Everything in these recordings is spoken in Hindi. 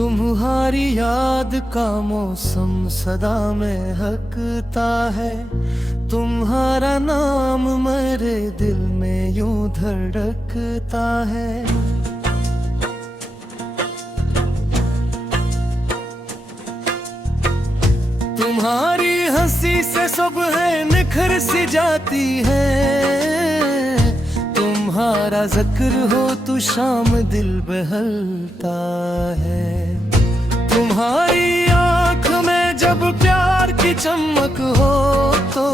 तुम्हारी याद का मौसम सदा में हकता है। तुम्हारा नाम मेरे दिल में यूं धड़कता है। तुम्हारी हंसी से सुबह निखर सी जाती है। तुम्हारा जिक्र हो तो शाम दिल बहलता है। तुम्हारी आँख में जब प्यार की चमक हो तो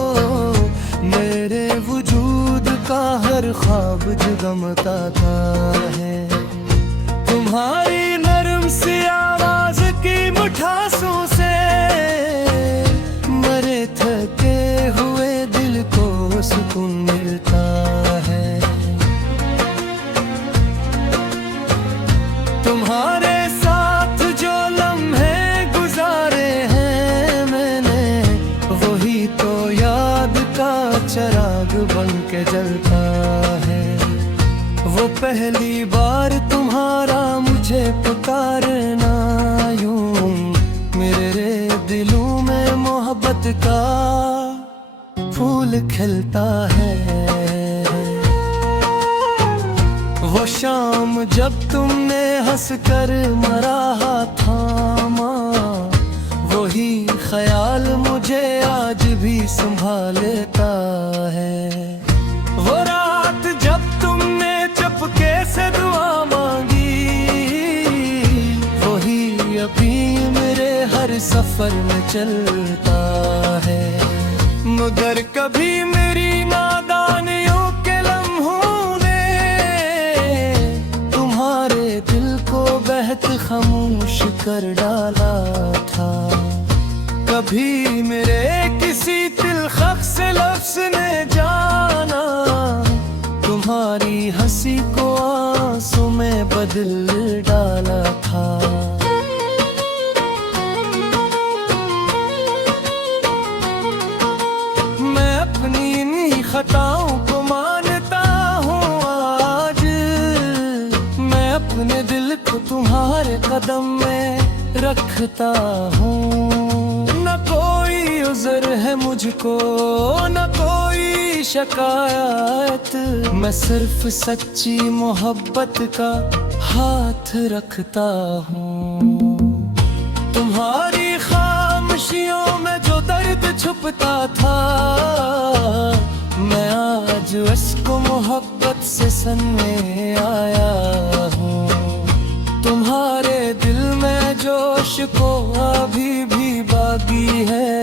मेरे वजूद का हर ख्वाब जगमगाता है। तुम्हारी नरम सी आवाज की मिठासों से मरे थके हुए दिल को सुकून मिलता है। तुम्हारे साथ जो लम्हे गुजारे हैं मैंने, वही तो याद का चिराग बन के जलता है। वो पहली बार तुम्हारा मुझे पुकारना यूं मेरे दिलों में मोहब्बत का फूल खिलता है। वो शाम जब तुमने हंसकर मराहा थामा, वही ख्याल मुझे आज भी संभालता है। वो रात जब तुमने चुपके से दुआ मांगी, वही अभी मेरे हर सफर में चलता है। मगर कभी मेरी नादानियों के लम्हों ने तुम्हारे दिल को बेहद खामोश कर डाला था। कभी मेरे किसी तिलखत से लफ्ज़ ने जाना तुम्हारी हंसी को आंसू में बदल डाला था। मैं अपनी इन्हीं खताओं को मानता हूँ आज। मैं अपने दिल को तुम्हारे कदम में रखता हूँ। न कोई उज़र है मुझको, न कोई शिकायत। मैं सिर्फ सच्ची मोहब्बत का हाथ रखता हूँ। तुम्हारी खामोशियों में जो दर्द छुपता था, मैं आज उसको मोहब्बत से सनने आया हूँ। तुम्हारे दिल में जोश को अभी भी बाकी है,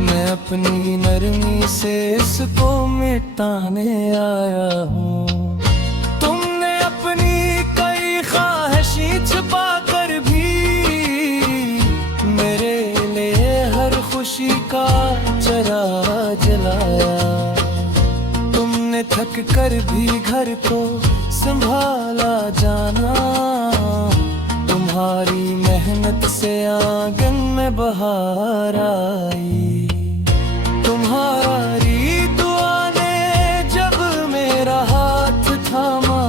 मैं अपनी नरमी से इसको मिटाने आया हूँ। तुमने अपनी कई ख्वाहिशें छुपा कर भी मेरे लिए हर खुशी का चराग जलाया। तुमने थक कर भी घर को संभाला जाना, तुम्हारी मेहनत से आंगन में बहार आई। तुम्हारी दुआ ने जब मेरा हाथ थामा,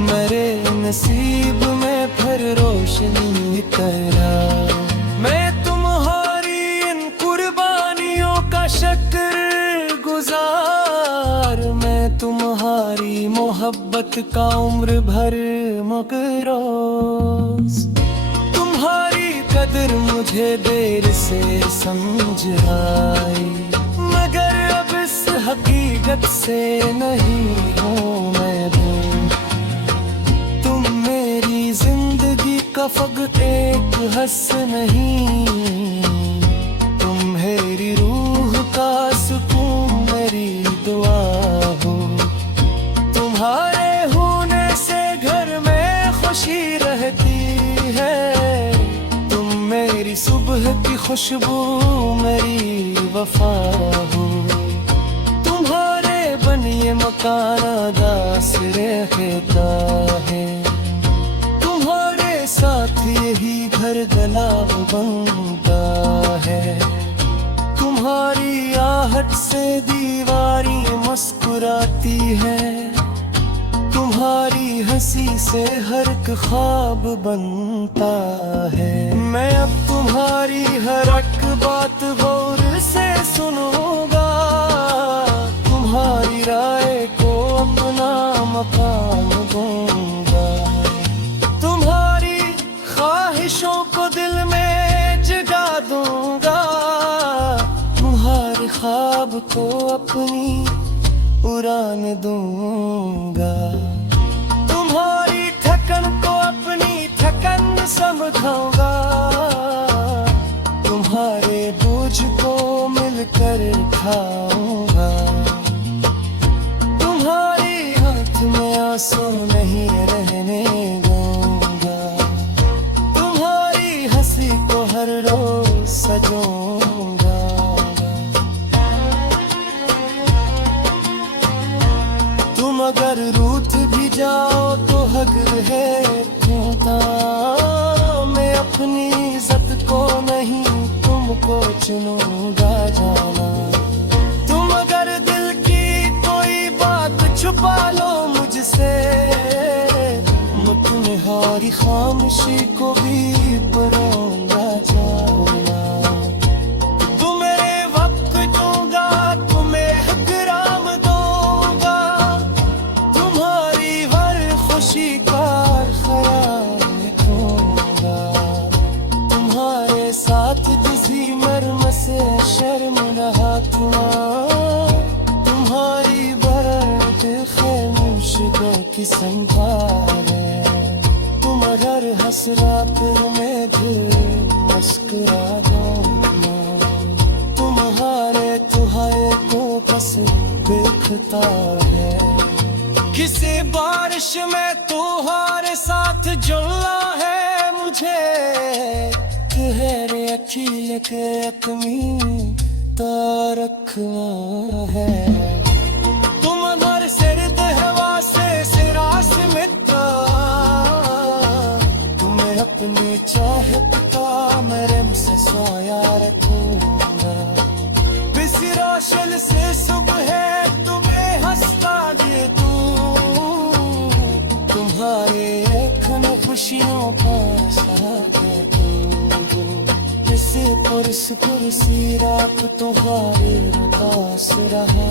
मेरे नसीब में फिर रोशनी करा। मैं तुम्हारी इन कुर्बानियों का शुक्र गुजार। मैं तुम्हारी मोहब्बत का उम्र भर मगरोज। तुम्हारी कदर मुझे देर से समझ आई, मगर अब इस हकीकत से नहीं हूँ मैं दूर। तुम मेरी जिंदगी का फकत एक हस नहीं, तुम मेरी रूह का सुकून मेरी दुआ हो। तुम्हारे होने से घर में खुशी रहती है, तुम मेरी सुबह की खुशबू मेरी वफा हो। तुम्हारे बनिए मकान दास रहता है, तुम्हारे साथ यही घर गलाव बनता है। तुम्हारी आहट से दीवारी मुस्कुराती है, तुम्हारी हंसी से हर एक ख्वाब बनता है। मैं अब तुम्हारी हर एक बात गौर से सुनूंगा, तुम्हारी राय को अपना मकाम दूंगा, तुम्हारी ख्वाहिशों को दिल में जगा दूंगा, तुम्हारे ख्वाब को अपनी उड़ान दूंगा, तुम्हारी थकन को अपनी थकन समझाऊंगा, तुम्हारे बोझ को मिलकर उठाऊंगा, तुम्हारी आंख में आंसू नहीं रहने दूंगा, तुम्हारी हंसी को हर रोज सजूंगा। तुम अगर रूठ भी जाओ तो हक है क्यों, मैं अपनी इज्जत को नहीं तुमको चुनूंगा जाना। तुम अगर दिल की कोई बात छुपा लो मुझसे, मैं तुम्हारी खामोशी को भी पढ़ूंगा जाना। तुम्हें वक्त दूंगा, तुम्हें इकराम दूंगा, तुम्हारी हर खुशी का ख्याल रखूंगा, तुम्हारे साथ किसी मर्म से शर्म रहा था, तुम्हारी बरत खामोश दो की संभाले, तुम अगर हंस रात में दिल मुस्कुरा दूंगा, तुम्हारे तुहाए को बस देखता है। किसी बारिश में तुम्हारे साथ जुड़ना है मुझे, तेरे अखिल के अकमी तो रखना है। तुम हर सर्द हवा से सिरास मित्रा, तुम्हें अपनी चाहत का मरम से सोया रखूंगा, किसी रोशन से सुबह है तुम्हें हंसता दे दूं, तुम्हारे आँखों में खुशियों का साथ दूं, इसे पुरस कुर्सी रात तुम्हारे पास रहा,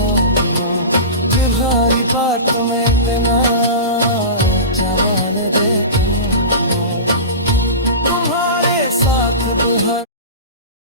तुम्हारी बात में इतना